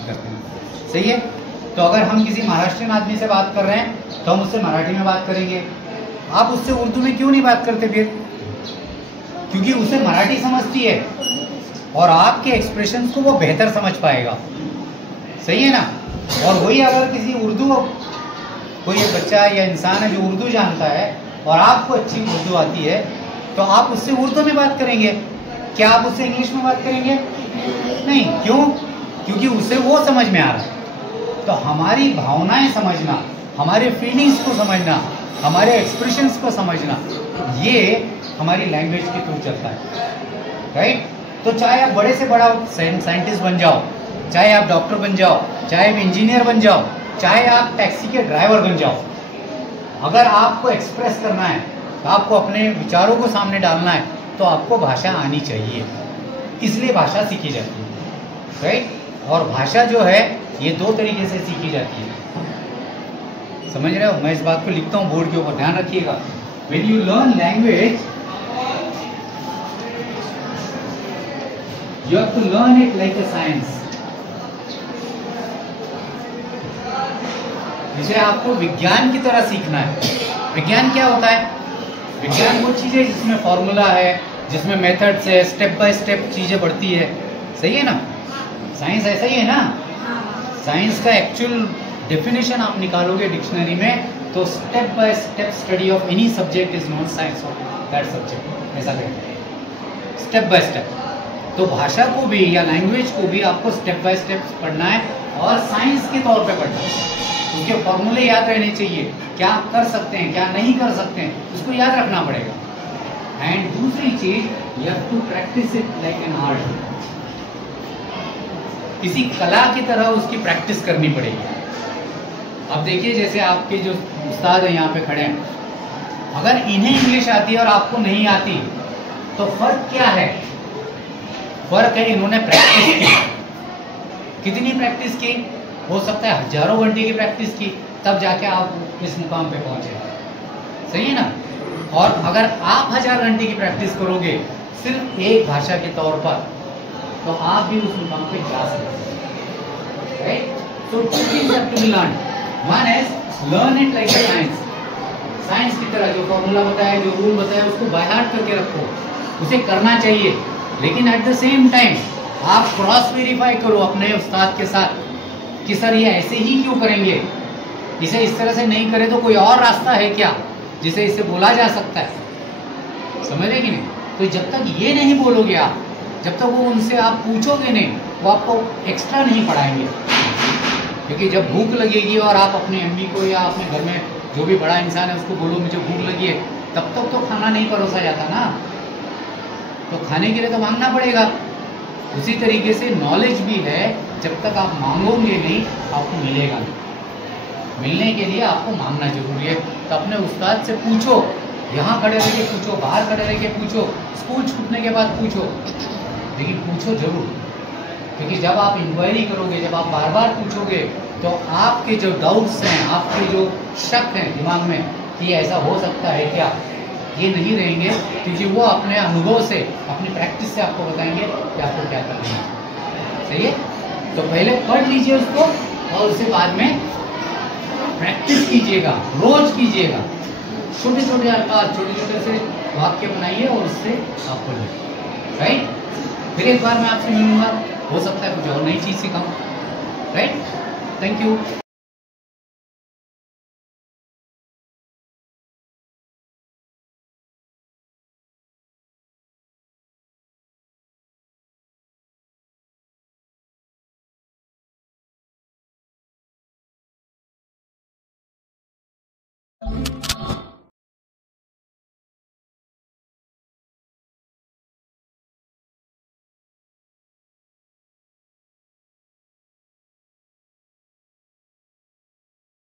बात करते हैं, सही है। तो अगर हम किसी महाराष्ट्रियन आदमी से बात कर रहे हैं तो हम उससे मराठी में बात करेंगे। आप उससे उर्दू में क्यों नहीं बात करते फिर? क्योंकि उसे मराठी समझती है और आपके एक्सप्रेशंस को वो बेहतर समझ पाएगा, सही है ना। और वही अगर किसी कोई एक बच्चा या इंसान है जो उर्दू जानता है और आपको अच्छी उर्दू आती है तो आप उससे उर्दू में बात करेंगे। क्या आप उससे इंग्लिश में बात करेंगे? नहीं। क्यों? क्योंकि उसे वो समझ में आ रहा है। तो हमारी भावनाएं समझना, हमारे फीलिंग्स को समझना, हमारे एक्सप्रेशंस को समझना, ये हमारी लैंग्वेज के थ्रू चलता है, राइट। तो चाहे आप बड़े से बड़ा साइंटिस्ट बन जाओ, चाहे आप डॉक्टर बन जाओ, चाहे आप इंजीनियर बन जाओ, चाहे आप टैक्सी के ड्राइवर बन जाओ, अगर आपको एक्सप्रेस करना है, आपको अपने विचारों को सामने डालना है, तो आपको भाषा आनी चाहिए। इसलिए भाषा सीखी जाती है, राइट। और भाषा जो है ये दो तरीके से सीखी जाती है, समझ रहे हो। मैं इस बात को लिखता हूँ बोर्ड के ऊपर, ध्यान रखिएगा। When you learn language, you have to learn it like a science. इसे आपको विज्ञान की तरह सीखना है। विज्ञान क्या होता है? विज्ञान वो चीज़ है जिसमें फॉर्मूला है, जिसमें मेथड्स है, स्टेप बाय स्टेप चीज़ें बढ़ती है, सही है ना। साइंस ऐसा ही है ना। साइंस का एक्चुअल डेफिनेशन आप निकालोगे डिक्शनरी में तो step by step study of any subject is not science of that subject, ऐसा कहते हैं, स्टेप बाय स्टेप। तो भाषा को भी या लैंग्वेज को भी आपको स्टेप बाय स्टेप पढ़ना है और साइंस के तौर पे पढ़ना है। उसके फॉर्मूले याद रहने चाहिए, क्या आप कर सकते हैं, क्या नहीं कर सकते हैं, उसको याद रखना पड़ेगा। एंड दूसरी चीज, you have to practice it like an art. किसी कला की तरह उसकी प्रैक्टिस करनी पड़ेगी। अब देखिए, जैसे आपके जो उस्ताद हैं यहाँ पे खड़े हैं, अगर इन्हें इंग्लिश आती है और आपको नहीं आती तो फर्क क्या है? फर्क है इन्होंने प्रैक्टिस की। कितनी प्रैक्टिस की? हो सकता है हजारों घंटे की प्रैक्टिस की, तब जाके आप इस मुकाम पे पहुंचे, सही है ना। और अगर आप 1000 घंटे की प्रैक्टिस करोगे सिर्फ एक भाषा के तौर पर, तो आप भी उस मुकाम पे जा सकते हैं, right. So two things have to be learned. One is learn it like a science. Science की तरह जो फॉर्मूला बताया, जो रूल बताया, उसको बाय हार्ट करके रखो, उसे करना चाहिए। लेकिन एट द सेम टाइम आप क्रॉस वेरीफाई करो अपने उस्ताद के साथ कि सर ये ऐसे ही क्यों करेंगे, इसे इस तरह से नहीं करे तो कोई और रास्ता है क्या जिसे इसे बोला जा सकता है, समझ रहे कि नहीं। तो जब तक ये नहीं बोलोगे आप, जब तक वो उनसे आप पूछोगे नहीं, वो आपको एक्स्ट्रा नहीं पढ़ाएंगे। क्योंकि जब भूख लगेगी और आप अपनी अम्मी को या अपने घर में जो भी बड़ा इंसान है उसको बोलो मुझे भूख लगी है, तब तक तो खाना नहीं परोसा जाता ना, तो खाने के लिए तो मांगना पड़ेगा। उसी तरीके से नॉलेज भी है, जब तक आप मांगोगे नहीं आपको मिलेगा नहीं। मिलने के लिए आपको मांगना जरूरी है। तो अपने उस्ताद से पूछो, यहाँ खड़े रह के पूछो, बाहर खड़े रह के पूछो, स्कूल छूटने के बाद पूछो, लेकिन पूछो जरूर। क्योंकि जब आप इंक्वायरी करोगे, जब आप बार बार पूछोगे, तो आपके जो डाउट्स हैं, आपके जो शक हैं दिमाग में कि ऐसा हो सकता है क्या, ये नहीं रहेंगे। क्योंकि वो अपने अनुभव से, अपनी प्रैक्टिस से आपको बताएंगे कि आपको क्या करना है, सही है। तो पहले पढ़ लीजिए उसको और उसके बाद में प्रैक्टिस कीजिएगा, रोज कीजिएगा। छोटे छोटे अल्फाज, छोटे छोटे से वाक्य बनाइए और उससे आप पढ़िए, राइट। फिर एक बार मैं आपसे मिलूंगा, हो सकता है कुछ और नई चीज़ सिखाऊं, राइट। Thank you.